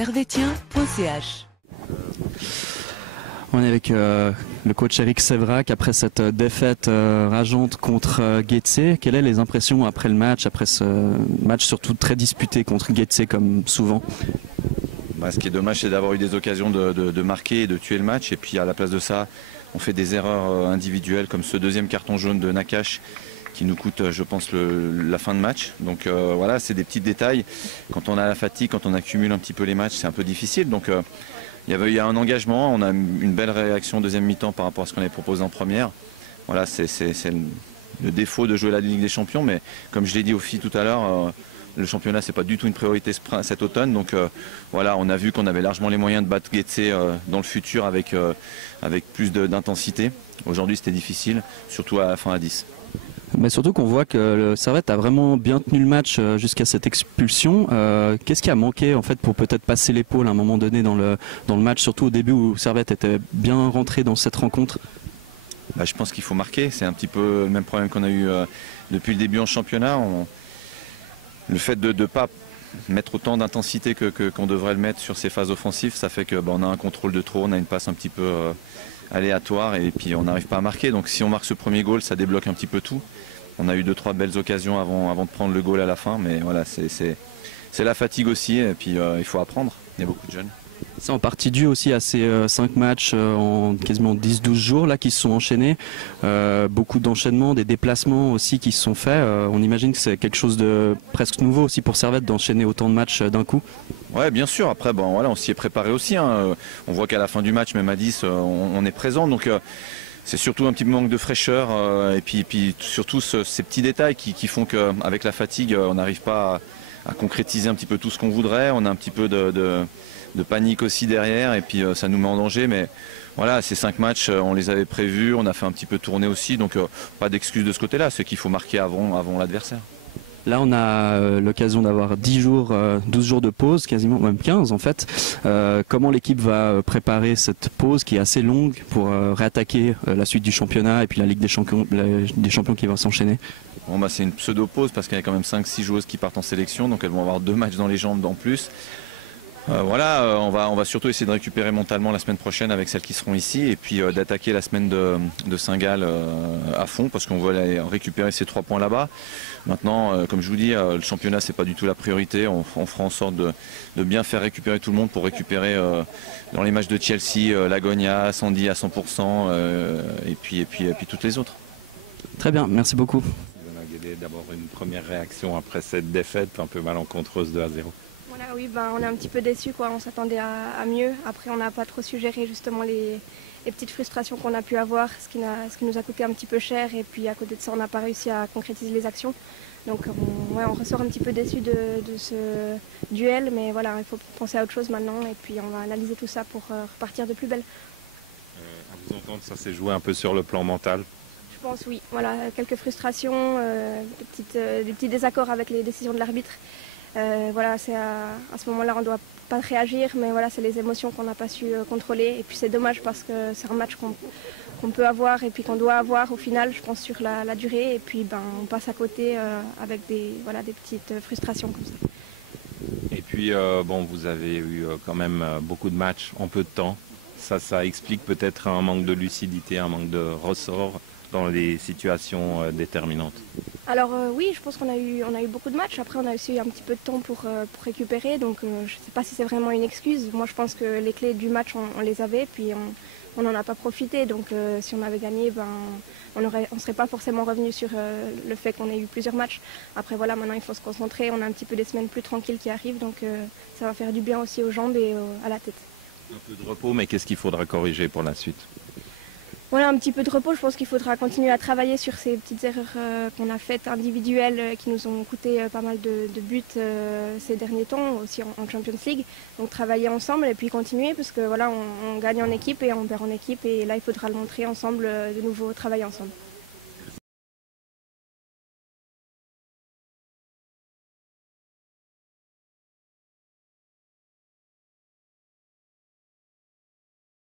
servetien.ch. On est avec le coach Eric Séverac après cette défaite rageante contre Getse. Quelles sont les impressions après le match, après ce match surtout très disputé contre Getse comme souvent? Ce qui est dommage, c'est d'avoir eu des occasions de marquer et de tuer le match. Et puis à la place de ça, on fait des erreurs individuelles comme ce deuxième carton jaune de Nakash qui nous coûte, je pense, la fin de match. Donc voilà, c'est des petits détails. Quand on a la fatigue, quand on accumule un petit peu les matchs, c'est un peu difficile. Donc il y a un engagement, on a une belle réaction en deuxième mi-temps par rapport à ce qu'on avait proposé en première. Voilà, c'est le défaut de jouer la Ligue des Champions, mais comme je l'ai dit aux filles tout à l'heure, le championnat c'est pas du tout une priorité cet automne. Donc voilà, on a vu qu'on avait largement les moyens de battre Getse dans le futur avec plus d'intensité. Aujourd'hui c'était difficile, surtout à la fin à 10. Mais surtout qu'on voit que le Servette a vraiment bien tenu le match jusqu'à cette expulsion. Qu'est-ce qui a manqué en fait pour peut-être passer l'épaule à un moment donné dans le match, surtout au début où Servette était bien rentré dans cette rencontre? Je pense qu'il faut marquer. C'est un petit peu le même problème qu'on a eu depuis le début en championnat. Le fait de ne pas mettre autant d'intensité qu'on devrait le mettre sur ces phases offensives, ça fait qu'on a un contrôle de trop, on a une passe un petit peu aléatoire et puis on n'arrive pas à marquer. Donc si on marque ce premier goal, ça débloque un petit peu tout. On a eu 2-3 belles occasions avant de prendre le goal à la fin, mais voilà, c'est la fatigue aussi et puis il faut apprendre. Il y a beaucoup de jeunes. C'est en partie dû aussi à ces 5 matchs en quasiment 10-12 jours là, qui se sont enchaînés. Beaucoup d'enchaînements, des déplacements aussi qui se sont faits. On imagine que c'est quelque chose de presque nouveau aussi pour Servette d'enchaîner autant de matchs d'un coup. Ouais, bien sûr. Après, voilà, on s'y est préparé aussi. On voit qu'à la fin du match, même à 10, on est présent. Donc c'est surtout un petit manque de fraîcheur et puis surtout ces petits détails qui font qu'avec la fatigue, on n'arrive pas à concrétiser un petit peu tout ce qu'on voudrait. On a un petit peu de panique aussi derrière et puis ça nous met en danger. Mais voilà, ces 5 matchs, on les avait prévus, on a fait un petit peu tourner aussi. Donc pas d'excuse de ce côté-là. C'est qu'il faut marquer avant l'adversaire. Là, on a l'occasion d'avoir 10 jours, 12 jours de pause, quasiment, même 15 en fait. Comment l'équipe va préparer cette pause qui est assez longue pour réattaquer la suite du championnat et puis la Ligue des Champions qui va s'enchaîner? C'est une pseudo-pause parce qu'il y a quand même 5-6 joueuses qui partent en sélection, donc elles vont avoir 2 matchs dans les jambes en plus. On va surtout essayer de récupérer mentalement la semaine prochaine avec celles qui seront ici et puis d'attaquer la semaine de Saint-Gall à fond parce qu'on veut aller récupérer ces 3 points là-bas. Maintenant, comme je vous dis, le championnat c'est pas du tout la priorité. On fera en sorte de bien faire récupérer tout le monde pour récupérer dans les matchs de Chelsea, Lagonia, Sandy à 100% et puis toutes les autres. Très bien, merci beaucoup. D'abord une première réaction après cette défaite un peu malencontreuse de 2-0. Voilà, oui, on est un petit peu déçus, on s'attendait à mieux. Après, on n'a pas trop su gérer justement les petites frustrations qu'on a pu avoir, ce qui nous a coûté un petit peu cher. Et puis à côté de ça, on n'a pas réussi à concrétiser les actions. Donc on ressort un petit peu déçus de ce duel. Mais voilà, il faut penser à autre chose maintenant. Et puis on va analyser tout ça pour repartir de plus belle. À vous entendre, ça s'est joué un peu sur le plan mental? Je pense oui. Voilà, quelques frustrations, des petits désaccords avec les décisions de l'arbitre. C'est à ce moment-là on ne doit pas réagir, mais voilà, c'est les émotions qu'on n'a pas su contrôler. Et puis c'est dommage parce que c'est un match qu'on peut avoir et puis qu'on doit avoir au final, je pense, sur la durée. Et puis on passe à côté avec des petites frustrations comme ça. Et puis vous avez eu quand même beaucoup de matchs en peu de temps. Ça explique peut-être un manque de lucidité, un manque de ressort dans les situations déterminantes. Alors oui, je pense qu'on a eu beaucoup de matchs. Après, on a aussi eu un petit peu de temps pour récupérer. Donc je ne sais pas si c'est vraiment une excuse. Moi, je pense que les clés du match, on les avait. Puis on n'en a pas profité. Donc si on avait gagné, on ne serait pas forcément revenu sur le fait qu'on ait eu plusieurs matchs. Après, voilà, maintenant, il faut se concentrer. On a un petit peu des semaines plus tranquilles qui arrivent. Donc ça va faire du bien aussi aux jambes et à la tête. Un peu de repos, mais qu'est-ce qu'il faudra corriger pour la suite? Voilà, un petit peu de repos. Je pense qu'il faudra continuer à travailler sur ces petites erreurs qu'on a faites individuelles qui nous ont coûté pas mal de buts ces derniers temps, aussi en Champions League. Donc travailler ensemble et puis continuer parce que voilà, on gagne en équipe et on perd en équipe et là il faudra le montrer ensemble, de nouveau travailler ensemble.